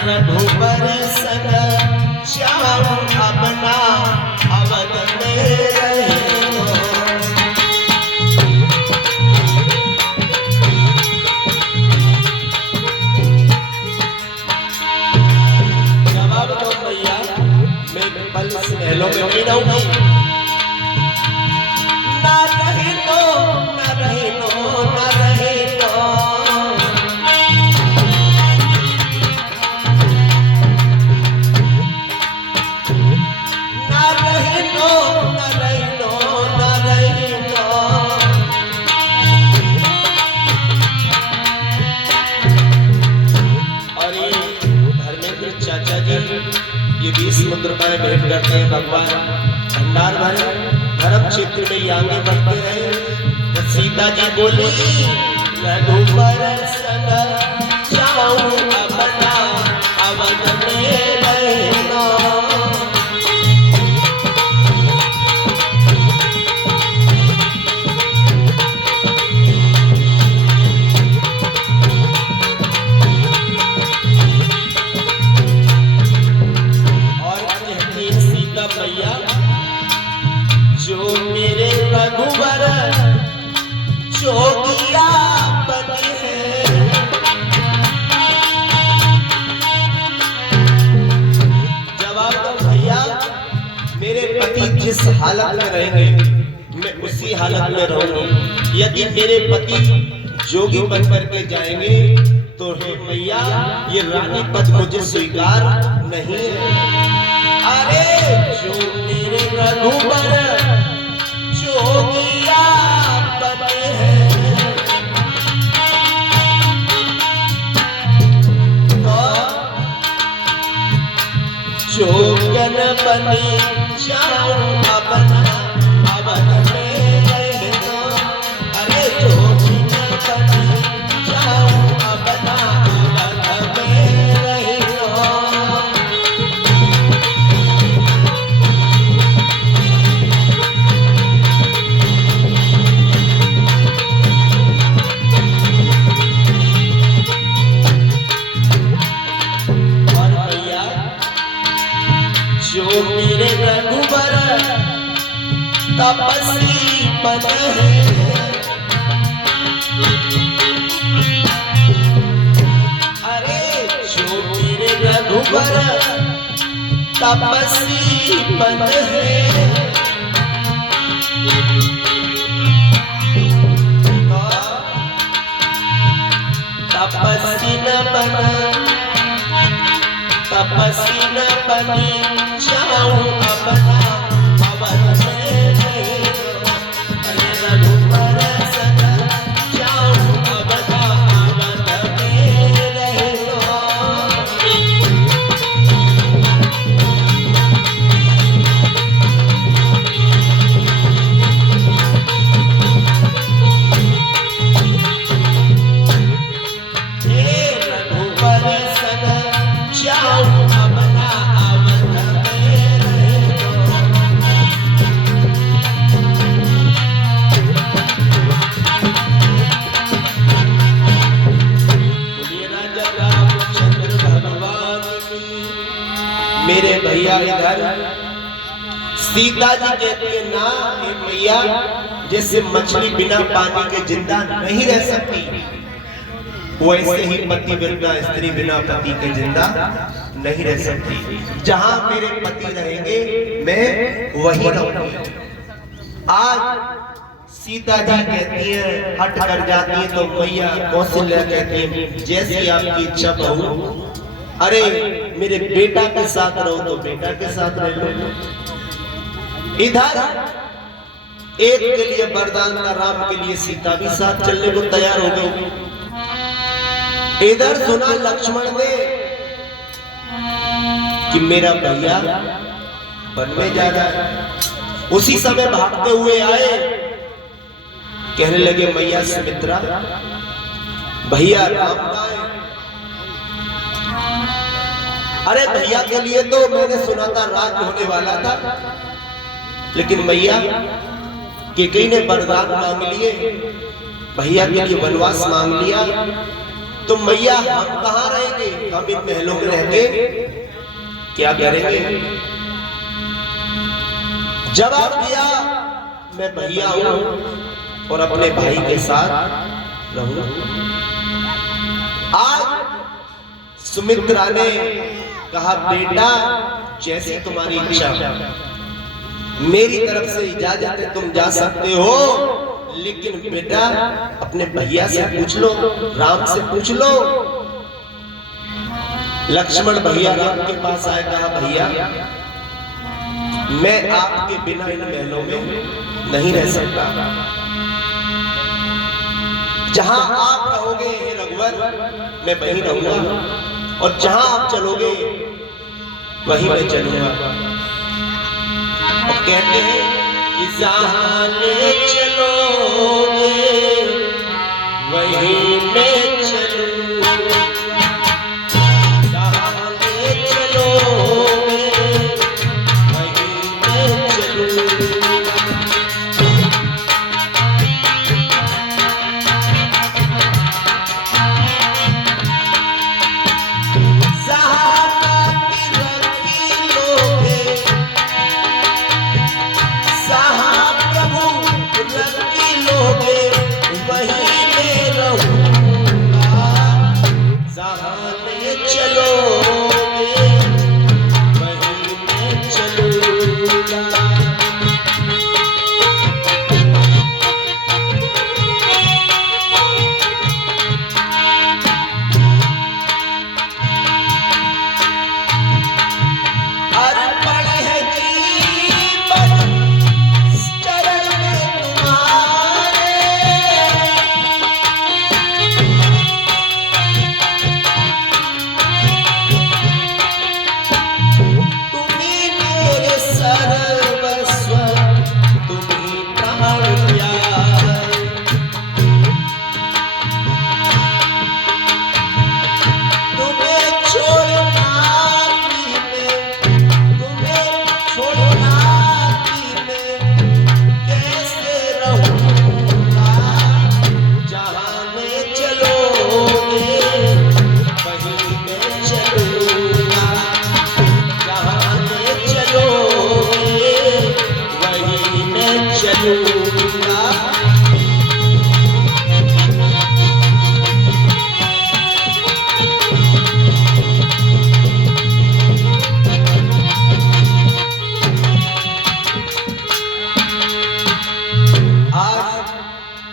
रघुबर सन श्याम अपना अवध में रहो। जवाब दो भैया, मैं पल महलों में नहीं रहूंगी। ना रहे तो ना रहे तो ना रहे तो ये 20 रुपए भेंट करते हैं भगवान भंडार भरे धर्म क्षेत्र में ये आगे बढ़ते रहे। तो सीता जी बोली रघुबर सन श्याम अपना अवध में रहना। जो मेरे रघुबर जोगिया पति है, जवाब दो भैया, मेरे पति जिस हालत में रहेंगे मैं उसी हालत में रहूंगी। यदि मेरे पति जोगी बन करके जाएंगे तो हे भैया ये रानी पद मुझे स्वीकार नहीं है। अरे जो मेरे रघुबर जोगिया पति है, तो जोगन बनी जाऊं अपना अवध में रहना। अरे जोगन बनी जाऊं अपना अवध में रहना। जो मेरे रघुबर तपस्वी पद है, अरे जो मेरे रघुबर तपस्वी पद है, तपस्वी न बना तपस्वी न बनी जाऊं अपना अवध में रहना। अरे रघुबर सन जाऊं अपना अवध में रहना। हे रघुबर सन जाऊं अपना अवध में रहना। बोलिए राजा रामचंद्र भगवान की। मेरे भैया इधर सीता जी कहती है ना हे भैया, जैसे मछली बिना पानी के जिंदा नहीं रह सकती, वैसे ही पतिव्रता स्त्री बिना पति के जिंदा नहीं रह सकती। जहां मेरे पति रहेंगे मैं वहीं रहूंगी। आज सीता जी कहती है हट कर जाती है तो मैया कौशल्या कहती है जैसी आपकी इच्छा बहू। अरे मेरे बेटा के साथ रहो तो बेटा के साथ रह लो। इधर एक के लिए वरदान था, राम के लिए सीता भी साथ चलने को तैयार हो गई। इधर सुना लक्ष्मण ने कि मेरा भैया वन में जा रहा है। उसी समय भागते हुए आए, कहने लगे मैया सुमित्रा, भैया राम कहाँ है? अरे भैया के लिए तो मैंने सुना था राज्य होने वाला था, लेकिन मैया कैकेयी ने वरदान मांग लिए, भैया के लिए वनवास मांग लिया, तो मैया हम कहाँ रहेंगे? हम इन महलों में रह के क्या करेंगे? जवाब दिया, मैं भैया हूं और अपने भाई के साथ रहूंगा। आज सुमित्रा ने कहा, बेटा जैसी तुम्हारी इच्छा, मेरी तरफ से इजाजत है, तुम जा सकते हो, लेकिन बेटा अपने भैया से पूछ लो, राम से पूछ लो। लक्ष्मण भैया राम के पास आए, कहा भैया मैं आपके बिना इन महलों में नहीं रह सकता, जहां आप रहोगे हे रघुवर मैं वहीं रहूंगा, और जहां आप चलोगे वहीं मैं चलूंगा। और कहते हैं कि जहां ले चलोगे वहीं मैं चलूंगा, जहां ले चलोगे वहीं मैं चलूंगा।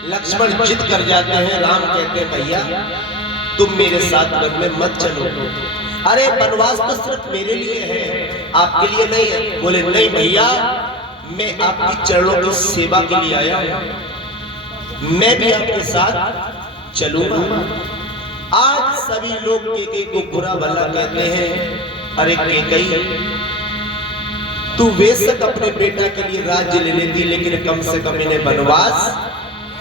लक्ष्मण जिद कर जाते हैं, राम कहते हैं भैया तुम मेरे साथ वन में मत चलो। अरे वनवास तो सिर्फ मेरे लिए है, आपके लिए नहीं है। बोले नहीं भैया, मैं आपकी चरणों की सेवा के लिए आया हूं, मैं भी आपके साथ चलूंगा। आज सभी लोग कैकेयी को बुरा भला कहते हैं। अरे कैकेयी, तू बेशक अपने बेटा के लिए राज्य ले लेती, लेकिन कम से कम इन्हें वनवास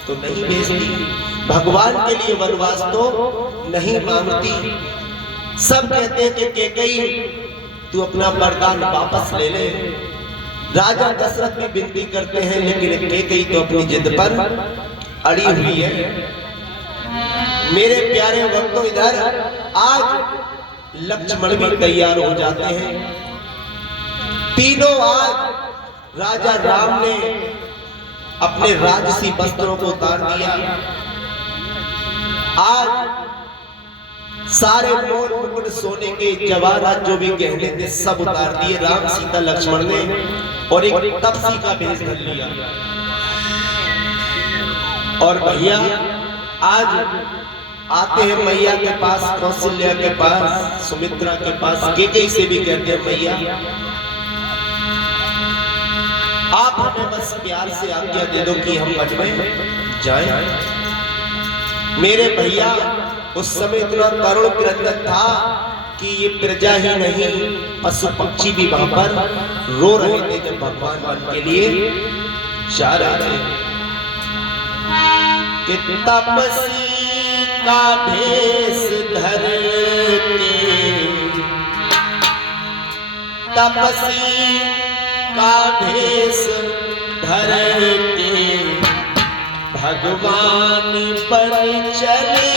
तो नहीं भेजती, भगवान के लिए वनवास तो नहीं मांगती। सब कहते हैं कि कैकेयी तू अपना वरदान वापस ले ले। राजा दशरथ भी विनती करते हैं, लेकिन कैकेयी तो अपनी जिद पर अड़ी हुई है। मेरे प्यारे भक्तों, इधर आज लक्ष्मण भी तैयार हो जाते हैं। तीनों आज राजा राम ने अपने राजसी वस्त्रों को उतार दिया। आज सारे मोर मुकुट सोने के जवाहरात जो भी गहने थे सब उतार दिए राम सीता लक्ष्मण ने, और एक तपसी का भेष धर लिया। और भैया आज आते हैं मैया के पास, कौशल्या के पास, सुमित्रा के पास, कैकेयी से भी कहते हैं मैया आप हमें बस प्यार से आज्ञा दे दो कि हम वन में जाएं। मेरे भैया उस समय इतना तरुण क्रंदन था कि ये प्रजा ही नहीं पशु पक्षी भी वहां पर रो रहे थे जब भगवान वन के लिए जा रहे थे। कि तपसी का भेष धर के, तपसी का भेष धर के भगवान पर चले।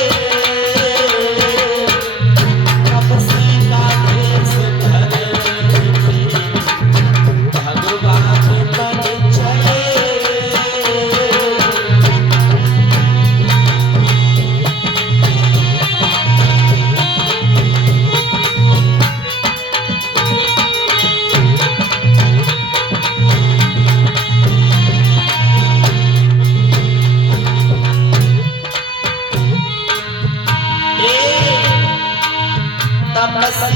तपसी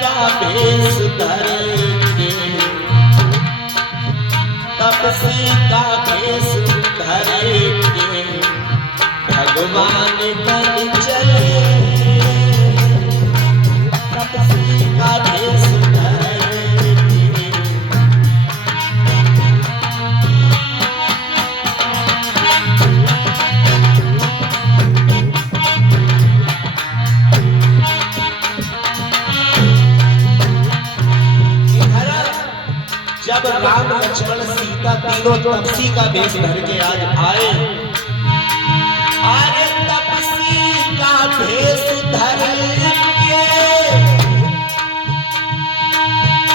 का भेष धर के, तपसी का भेष धर के भगवान बन चले। तपसी का भेष धर के, जब राम लक्ष्मण सीता तीनों तपसी का भेष धर के आज आए, अरे तपसी का भेष धर के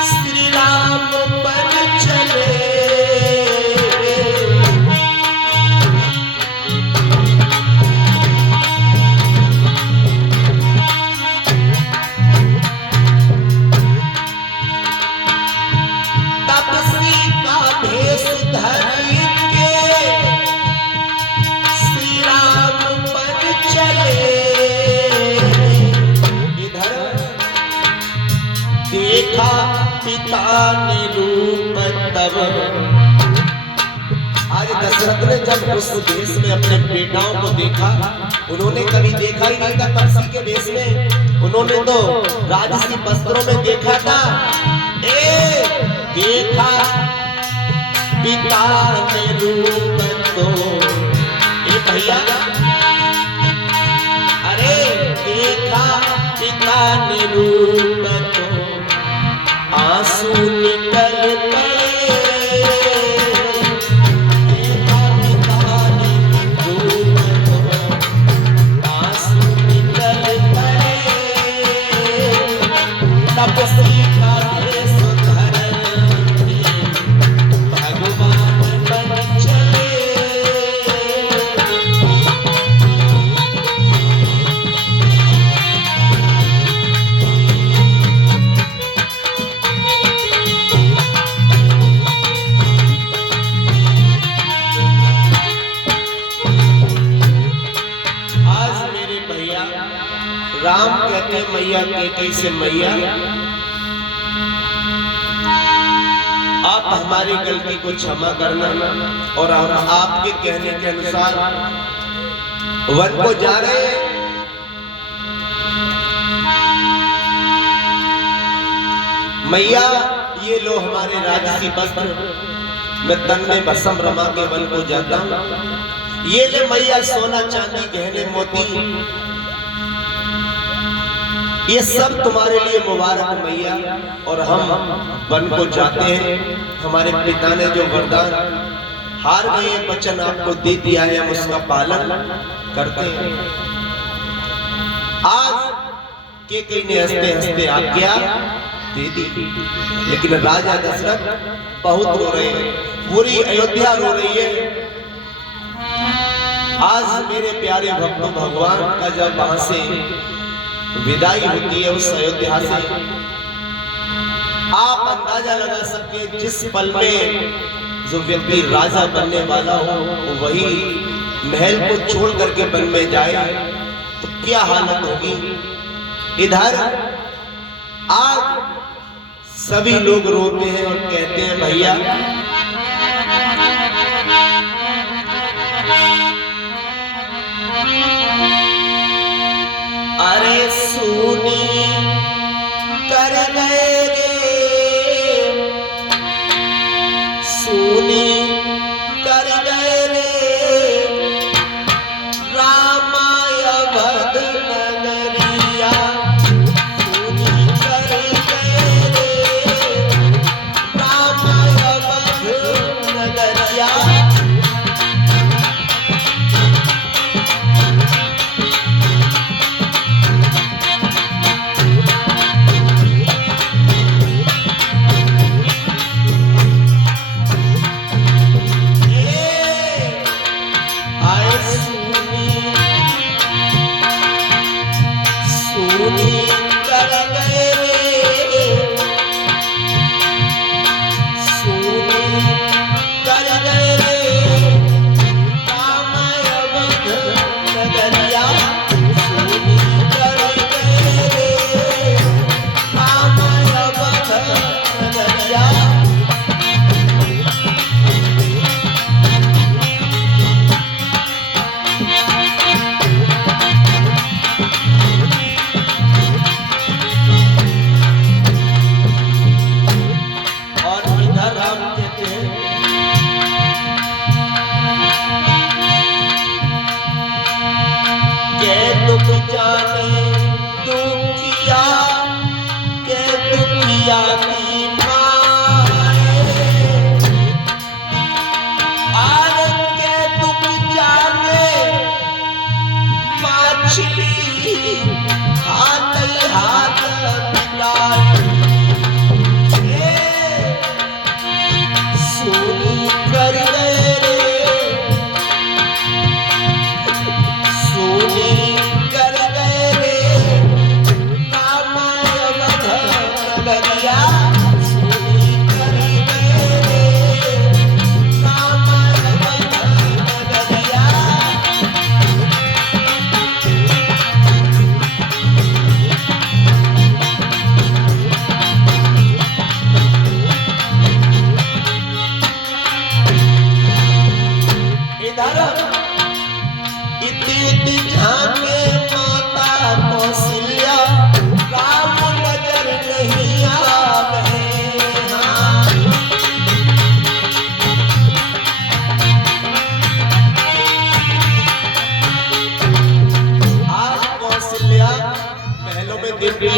श्री राम बन चले। तपसी का भेष धर के श्री राम बन चले। इधर देखा पिता ने रूप तब, आज दशरथ ने जब उस देश में अपने बेटाओं को देखा, उन्होंने कभी देखा ही नहीं था तपसी के भेष में, उन्होंने तो राजसी वस्त्रों में देखा था। देखा पिता ने रूप तो, ए भैया, अरे देखा पिता ने रूप तो आंसू निकल पड़े। देखा पिता ने रूप तो आंसू निकल पड़े। तपसी का भेष धर के भगवान बन चले। आज मेरे भैया राम कहते हैं मैया के कैसे मैया, आप हमारी गलती को क्षमा करना और हम आपके कहने के अनुसार वन को जा रहे हैं। मैया ये लो हमारे राजसी वस्त्र, मैं तन में भस्म रमा के वन को जाता हूँ। ये ले मैया सोना चांदी गहने मोती, ये सब तुम्हारे लिए मुबारक मैया। और हम वन को जाते हैं, हमारे पिता ने जो वरदान हार गए वचन आपको दे दिया है, हम उसका पालन करते हैं। आज के कई ने हंसते हंसते आज्ञा दे दी, लेकिन राजा दशरथ बहुत रो रहे हैं, पूरी अयोध्या रो रही है। आज मेरे प्यारे भक्तों, भगवान का जब वहां से विदाई होती है उस अयोध्या से, आप अंदाजा लगा सकते हैं जिस पल में जो व्यक्ति राजा बनने वाला हो वही महल को छोड़ करके वन में जाए तो क्या हालत होगी। इधर आज सभी लोग रोते हैं और कहते हैं भैया अरे सुनी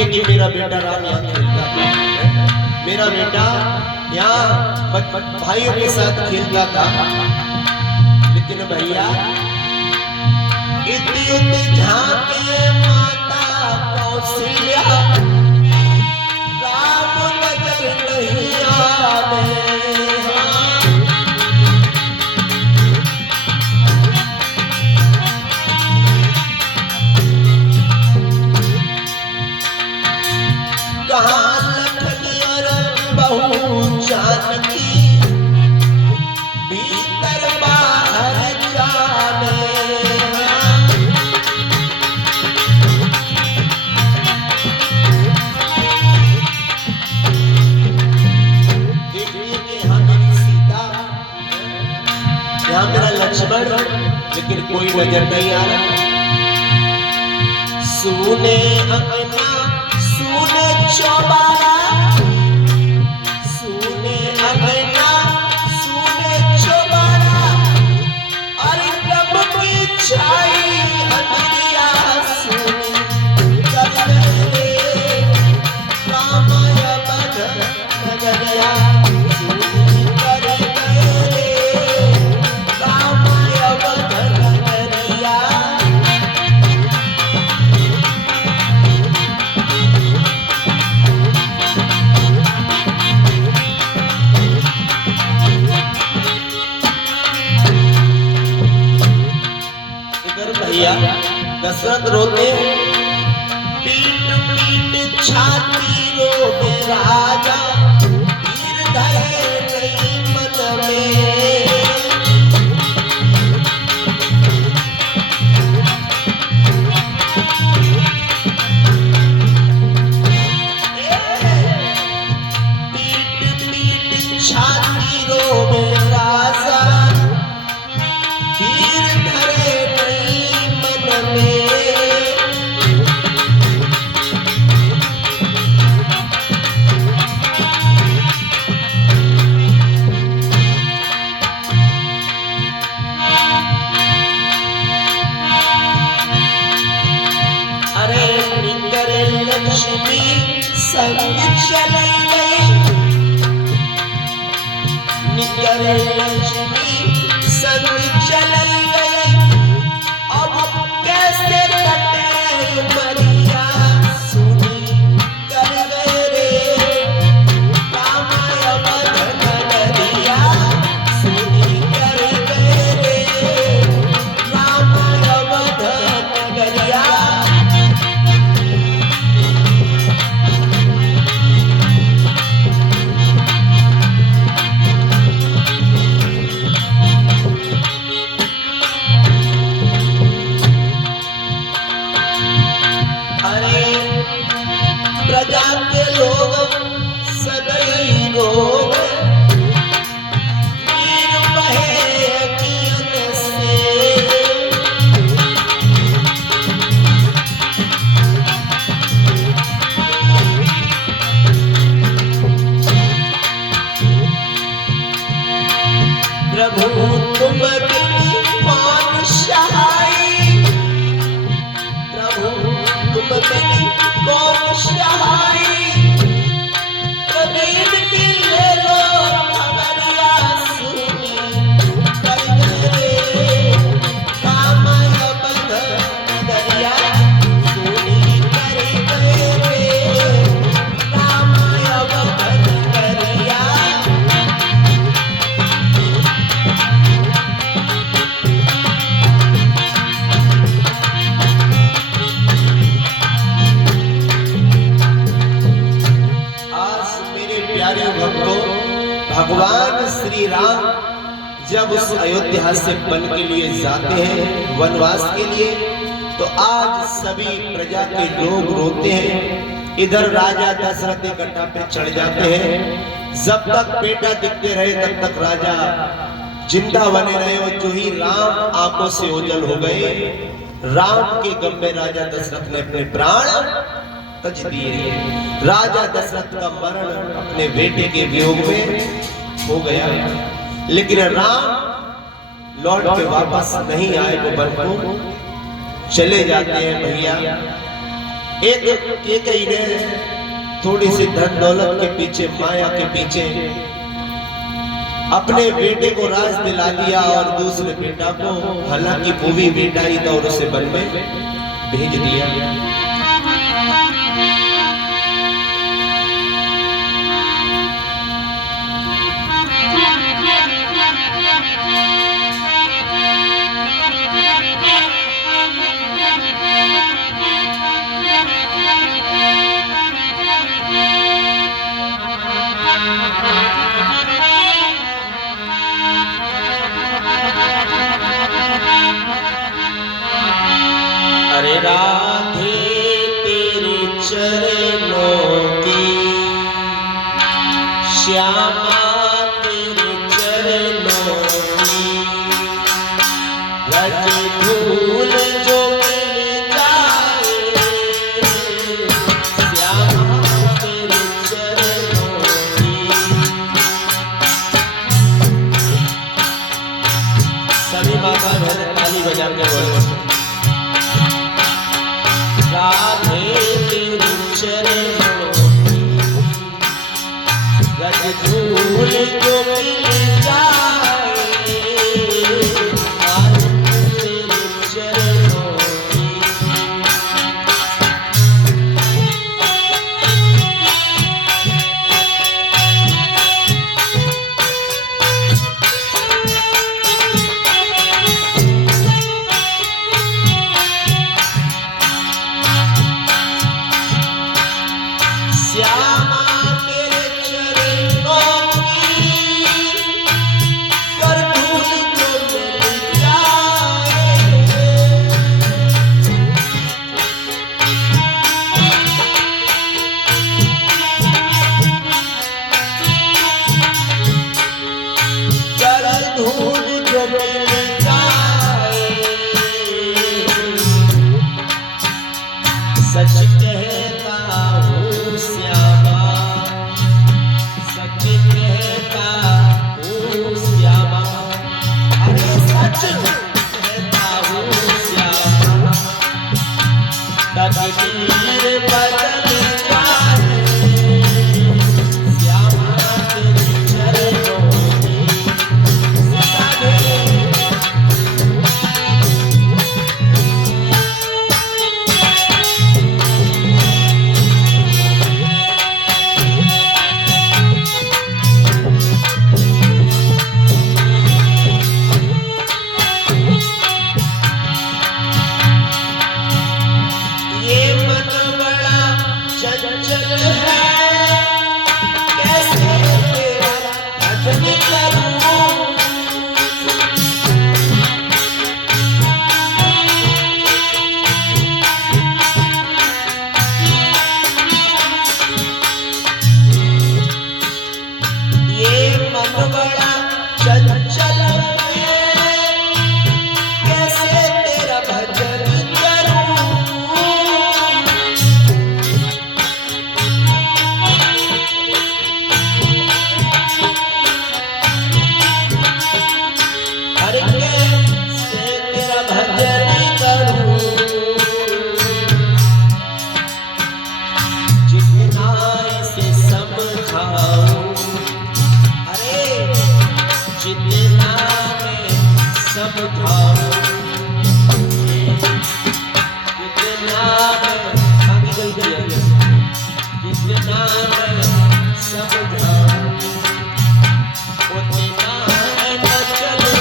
कि मेरा बेटा राम यहाँ खेलता था, मेरा बेटा यहाँ भाइयों के साथ खेलता था। लेकिन भैया इतनी उतनी झांके माता कौशल्या, राम नजर नहीं आवे। कहाँ लखनी और बहू जानकी, भीतर बाहर जाने। देखिए कि यहाँ मेरी सीता, यहाँ मेरा लक्ष्मण, लेकिन कोई नजर नहीं आ रहा। सुने अंगना सुने चौबारा, सुने अंगना सुने चौबारा, अरे ब्रह्म की छाई अंधिया सुनी कर रे। रामाय बध नगरिया सुनी कर रे, रामाय बध नगरिया। भैया दशरथ रोते, पीट पीट छाती रोते राजा, वीर धरे नहीं मन में। पीट पीट छाती रोते राजा, वीर धरे लक्ष्मी संग चली गई, निकर लक्ष्मी संग चली गई। अब कैसे कटे मरिया सुनी कर गए रे, रामाय बध नगरिया सुनी कर गए रे, रामाय बध नगरिया। प्रजा के लोग सदैव रोग, नीर बहे अखियन से। प्रभु तुम बिन कौन सहाय, प्रभु तुम बिन कौन सहाय। प्रवीण की ले लो खबरिया सुनी कर रे, रामाय बध नगरिया सुनी कर रे, रामाय बध नगरिया। भगवान श्री राम जब उस अयोध्या से वन के लिए जाते हैं, वनवास के लिए, तो आज सभी प्रजा के लोग रोते हैं। इधर राजा दशरथ इकट्ठा पे चढ़ जाते हैं। जब तक बेटा दिखते रहे तब तक राजा जिंदा बने रहे, और जो ही राम आंखों से ओझल हो गए, राम के गम में राजा दशरथ ने अपने प्राण तज दिए। राजा दशरथ का मरण अपने बेटे के वियोग में हो गया, लेकिन राम लौट के वापस नहीं आए, वो वन को चले जाते हैं। भैया एक ही ने थोड़ी सी धन दौलत के पीछे, माया के पीछे अपने बेटे को राज दिला दिया और दूसरे बेटा को, हालांकि वो भी बेटा ही था, और उसे वन में भेज दिया। अरे राधे तेरे चरणों की, श्यामा तेरे चरणों की, रज धूल जो मिल जाए, श्यामा तेरे चरणों की। सभी बाबा घर ताली बजा के बोलो, राधे तेरे चरणों की, रज धूल जो मिल जाए,